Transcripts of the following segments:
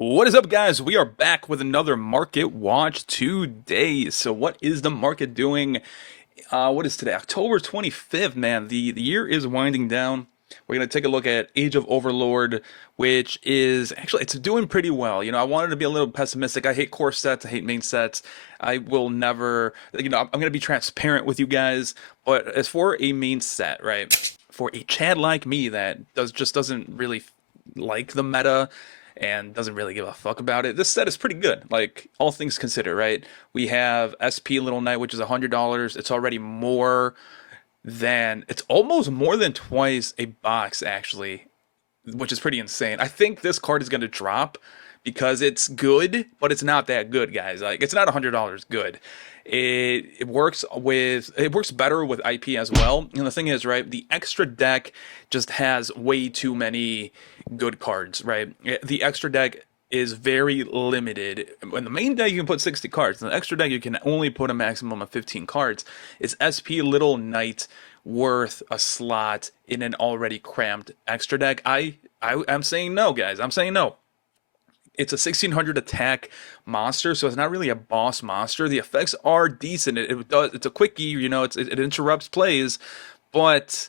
What is up, guys? We are back with another market watch today. So what is the market doing? What is today? October 25th, man. The year is winding down. We're going to take a look at Age of Overlord, which is actually, it's doing pretty well. I wanted to be a little pessimistic. I hate core sets. I hate main sets. I will never, I'm going to be transparent with you guys. But as for a main set, right? For a Chad like me that just doesn't really like the meta and doesn't really give a fuck about it. This set is pretty good, like all things considered, right? We have SP Little Knight, which is $100. It's already it's almost more than twice a box actually, which is pretty insane. I think this card is going to drop because it's good, but it's not that good, guys. Like it's not $100 good. It works better with IP as well. And the thing is, right, the extra deck just has way too many good cards, right? The extra deck is very limited. In the main deck you can put 60 cards. In the extra deck you can only put a maximum of 15 cards. Is SP Little Knight worth a slot in an already cramped extra deck? I'm saying no, guys. I'm saying no. It's a 1600 attack monster, so it's not really a boss monster. The effects are decent. It's a quickie, it interrupts plays, but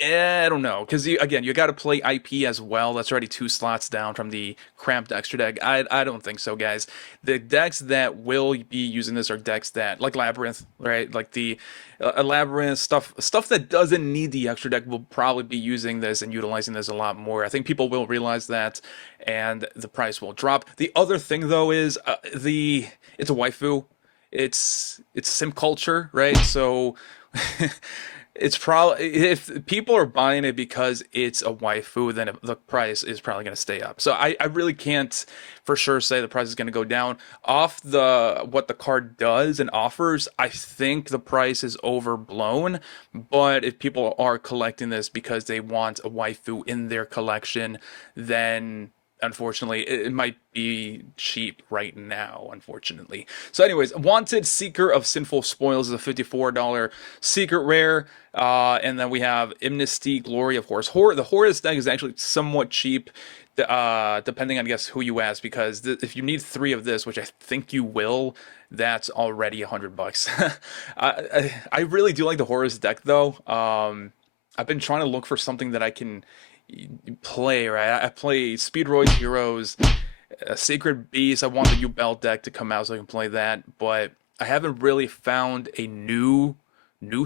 I don't know, because you got to play IP as well. That's already 2 slots down from the cramped extra deck. I don't think so, guys. The decks that will be using this are decks that, like Labyrinth, right? Like the Labyrinth stuff that doesn't need the extra deck will probably be using this and utilizing this a lot more. I think people will realize that, and the price will drop. The other thing, though, is it's a waifu. It's sim culture, right? So it's probably, if people are buying it because it's a waifu, then the price is probably going to stay up. So I really can't for sure say the price is going to go down off what the card does and offers. I think the price is overblown, but if people are collecting this because they want a waifu in their collection, then unfortunately it might be cheap right now, unfortunately. So anyways, Wanted Seeker of Sinful Spoils is a $54 secret rare. And then we have Amnesty Glory of Horus. The Horus deck is actually somewhat cheap, depending on, I guess, who you ask, because if you need 3 of this, which I think you will, that's already $100. I really do like the Horus deck, though. I've been trying to look for something that I can play, right? I play Speedroid Heroes, Sacred Beast. I want the Yubel deck to come out so I can play that, but I haven't really found a new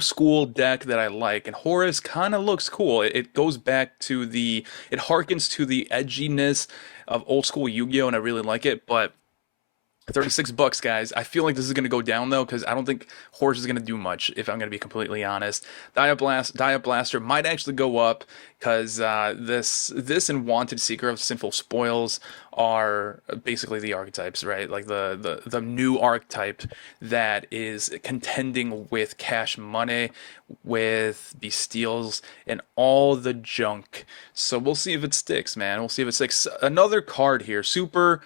school deck that I like, and Horus kind of looks cool. It goes back to it harkens to the edginess of old school Yu-Gi-Oh, and I really like it, but $36, guys. I feel like this is going to go down, though, because I don't think Horus is going to do much, if I'm going to be completely honest. Diablaster might actually go up, because this and Wanted Seeker of Sinful Spoils are basically the archetypes, right? Like the new archetype that is contending with Cash Money, with Bestials, and all the junk. So we'll see if it sticks, man. We'll see if it sticks. Another card here, Super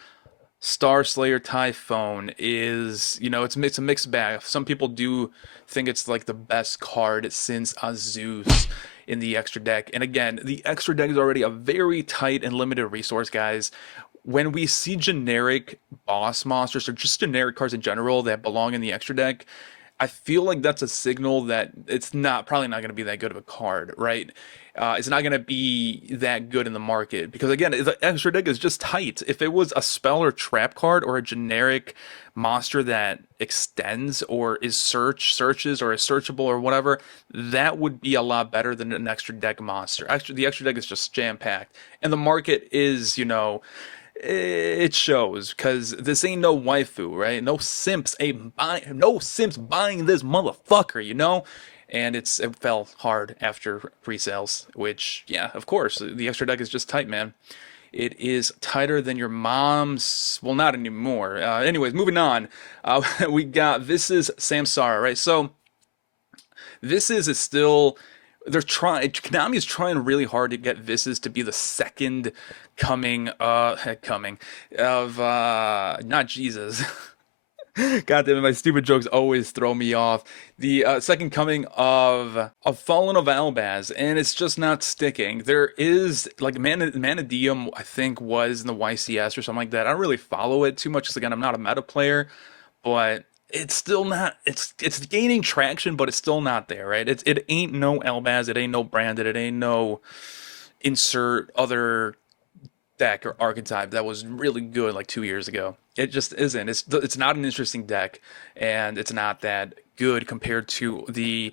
Star Slayer Typhon is, it's a mixed bag. Some people do think it's like the best card since Azus in the extra deck. And again, the extra deck is already a very tight and limited resource, guys. When we see generic boss monsters or just generic cards in general that belong in the extra deck, I feel like that's a signal that it's probably not going to be that good of a card, right? It's not going to be that good in the market because, again, the extra deck is just tight. If it was a spell or trap card or a generic monster that extends or is searches or is searchable or whatever, that would be a lot better than an extra deck monster. The extra deck is just jam packed, and the market is, it shows, because this ain't no waifu, right? No simps buying this motherfucker, and it fell hard after pre-sales, which, yeah, of course, the extra deck is just tight, man. It is tighter than your mom's. Well, not anymore. Anyways, moving on. We got This is Samsara, right? So this is still, Konami is trying really hard to get Visas to be the second coming of not Jesus God damn it, my stupid jokes always throw me off. The second coming of Fallen of Albaz, and it's just not sticking. There is like 𝗦𝗢𝗖𝗓𝗒, I think was in the YCS or something like that. I don't really follow it too much because again, I'm not a meta player, but it's still not. It's gaining traction, but it's still not there, right? It ain't no Albaz, it ain't no branded, it ain't no insert other deck or archetype that was really good like 2 years ago. It just isn't. It's not an interesting deck, and it's not that good compared to the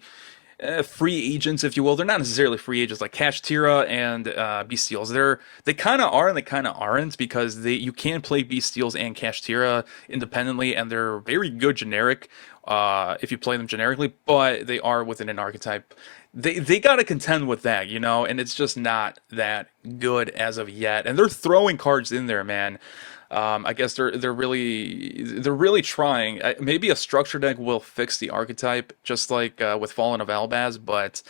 free agents, if you will. They're not necessarily free agents like 𝗦𝗘𝗏 and Bestials. They kind of are and they kind of aren't because you can play Bestials and 𝗦𝗘𝗏 independently, and they're very good generic if you play them generically, but they are within an archetype. They got to contend with that, and it's just not that good as of yet. And they're throwing cards in there, man. I guess they're really trying. Maybe a structure deck will fix the archetype, just like with Fallen of Albaz. But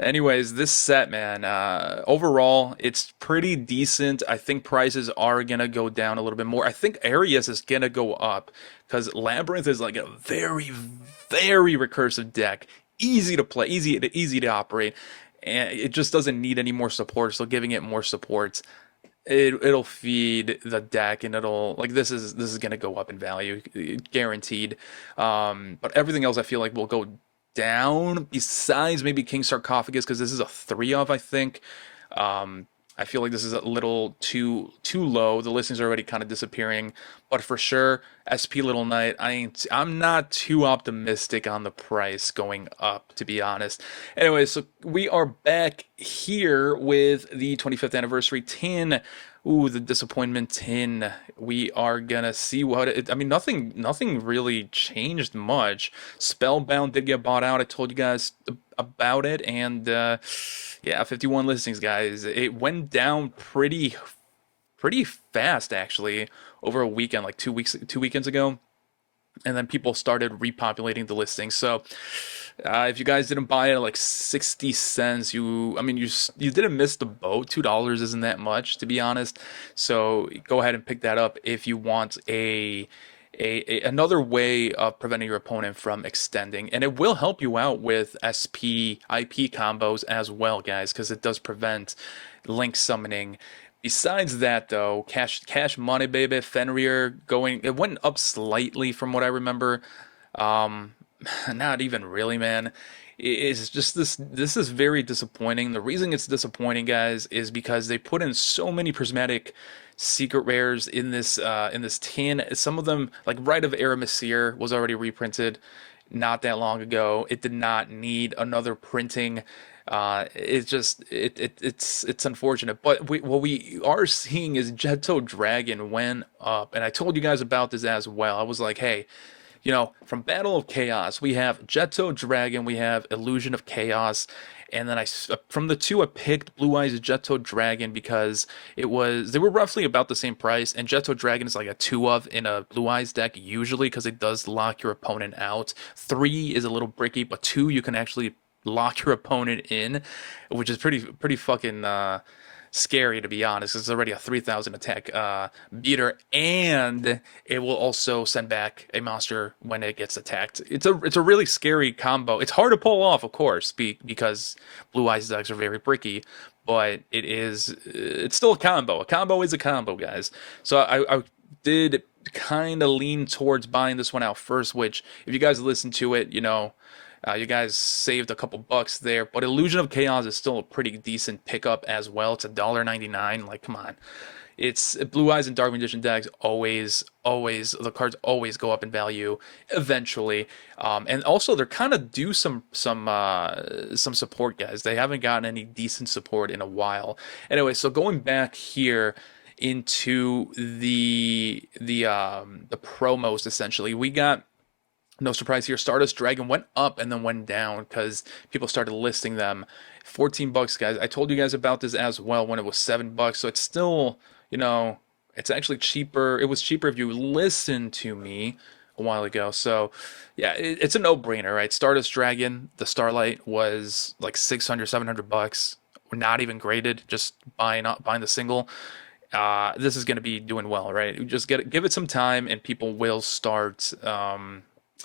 anyways, this set, man, overall, it's pretty decent. I think prices are gonna go down a little bit more. I think Arius is gonna go up because Labyrinth is like a very, very recursive deck. Easy to play, easy to operate, and it just doesn't need any more support. So giving it more support, it'll feed the deck, and it'll like this is gonna go up in value, guaranteed. But everything else I feel like will go down. Besides maybe King Sarcophagus, because this is a 3 of, I think. I feel like this is a little too low. The listings are already kind of disappearing, but for sure, SP Little Knight, I'm not too optimistic on the price going up, to be honest. Anyway, so we are back here with the 25th anniversary tin. Ooh, the disappointment tin. We are gonna see what I mean, nothing really changed much. Spellbound did get bought out. I told you guys about it, and yeah, 51 listings, guys. It went down pretty fast actually over a weekend, like 2 weekends ago, and then people started repopulating the listings. So if you guys didn't buy it at like 60 cents, I mean, you didn't miss the boat. $2 isn't that much, to be honest. So go ahead and pick that up if you want another way of preventing your opponent from extending, and it will help you out with SP IP combos as well, guys, because it does prevent link summoning. Besides that, though, cash money, baby, Fenrir it went up slightly from what I remember. Um, Not even really, man. It's just this is very disappointing. The reason it's disappointing, guys, is because they put in so many prismatic secret rares in this tin. Some of them, like Rite of 𝗂𝗏𝗡 was already reprinted not that long ago. It did not need another printing. It's unfortunate, but what we are seeing is Yugioh Dragon went up, and I told you guys about this as well. I was like, hey, from Battle of Chaos, we have Yugioh Dragon, we have Illusion of Chaos, and then from the two, I picked Blue Eyes Yugioh Dragon because they were roughly about the same price, and Yugioh Dragon is like a 2 of in a Blue Eyes deck usually because it does lock your opponent out. 3 is a little bricky, but 2 you can actually lock your opponent in, which is pretty fucking scary, to be honest. It's already a 3,000 attack beater, and it will also send back a monster when it gets attacked. It's a really scary combo. It's hard to pull off, of course, because Blue Eyes decks are very bricky, but it's still a combo. A combo is a combo, guys. So I did kind of lean towards buying this one out first, which if you guys listen to it, you guys saved a couple bucks there, but Illusion of Chaos is still a pretty decent pickup as well. It's $1.99. Like, come on. It's Blue Eyes and Dark Magician decks the cards always go up in value eventually. And also they're kind of due some support, guys. They haven't gotten any decent support in a while. Anyway, so going back here into the promos, essentially, we got, no surprise here, Stardust Dragon went up and then went down because people started listing them. 14 bucks, guys. I told you guys about this as well when it was 7 bucks. So it's still, it's actually cheaper. It was cheaper if you listened to me a while ago. So yeah, it's a no-brainer, right? Stardust Dragon, the Starlight was like 600, 700 bucks. Not even graded, just buying the single. this is going to be doing well, right? Just give it some time, and people will start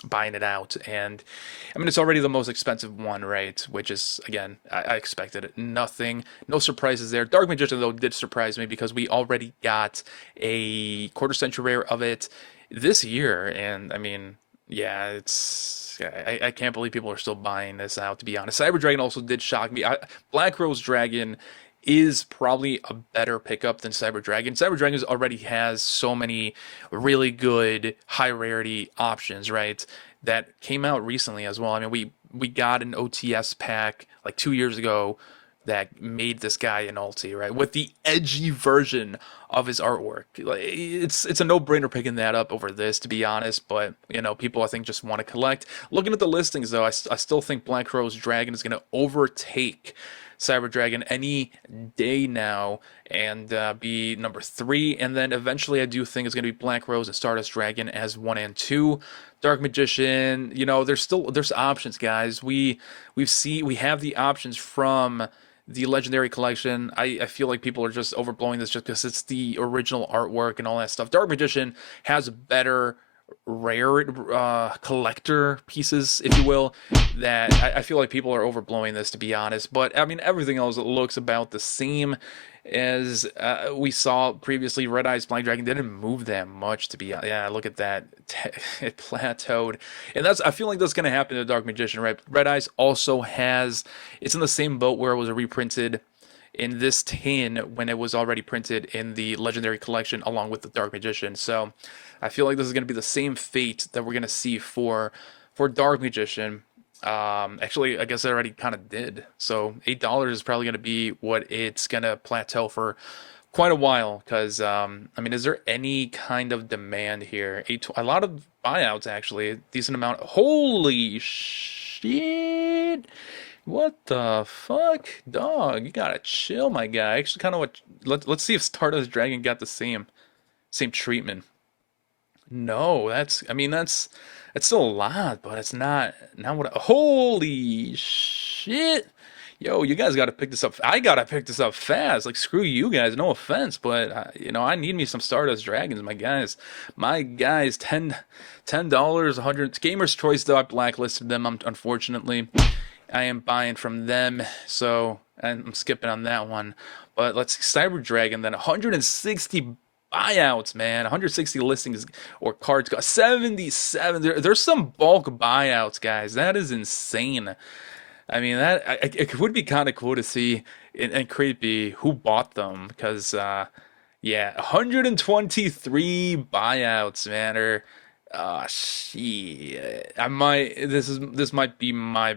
buying it out. And I mean, it's already the most expensive one, right? Which is, again, I expected it. Nothing, no surprises there. Dark Magician, though, did surprise me because we already got a quarter century rare of it this year, and I mean, yeah, I can't believe people are still buying this out, to be honest. Cyber Dragon also did shock me. Black Rose Dragon is probably a better pickup than Cyber Dragon. Cyber Dragon already has so many really good high rarity options, right? That came out recently as well. I mean, we got an OTS pack like 2 years ago that made this guy an ulti, right? With the edgy version of his artwork. Like, it's a no-brainer picking that up over this, to be honest, but you know, people I think just want to collect. Looking at the listings though, I still think Black Rose Dragon is going to overtake Cyber Dragon any day now and be number 3, and then eventually I do think it's going to be Black Rose and Stardust Dragon as 1 and 2. Dark Magician, you know, there's options, guys. We have the options from the Legendary Collection. I feel like people are just overblowing this just because it's the original artwork and all that stuff. Dark Magician has better rare collector pieces, if you will, that I feel like people are overblowing this, to be honest. But I mean, everything else looks about the same as we saw previously. Red Eyes Blind Dragon didn't move that much, to be honest. Yeah, look at that. It plateaued, and I feel like that's going to happen to Dark Magician, right? Red Eyes also it's in the same boat where it was reprinted in this tin when it was already printed in the Legendary Collection along with the Dark Magician. So I feel like this is going to be the same fate that we're going to see for Dark Magician. Actually, I guess I already kind of did. So $8 is probably going to be what it's going to plateau for quite a while. Because I mean, is there any kind of demand here? A lot of buyouts, actually, a decent amount. Holy shit! What the fuck, dog? You gotta chill, my guy. Actually, kind of what. Let's see if Stardust Dragon got the same treatment. No, I mean, that's still a lot, but it's not what holy shit. Yo, you guys got to pick this up. I got to pick this up fast. Like, screw you guys. No offense, but you know, I need me some Stardust Dragons, my guys. My guys, $10, 100 Gamers Choice though. I blacklisted them, unfortunately. I am buying from them, so I'm skipping on that one. But let's see, Cyber Dragon then 160 buyouts, man. 160 listings or cards got 77. There's some bulk buyouts, guys. That is insane. I mean, it would be kind of cool to see and creepy who bought them, because yeah, 123 buyouts, man. Or shit. This might be my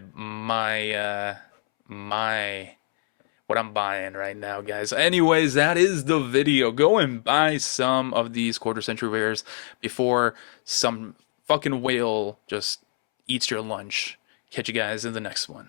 what I'm buying right now, guys. Anyways, that is the video. Go and buy some of these quarter century rares before some fucking whale just eats your lunch. Catch you guys in the next one.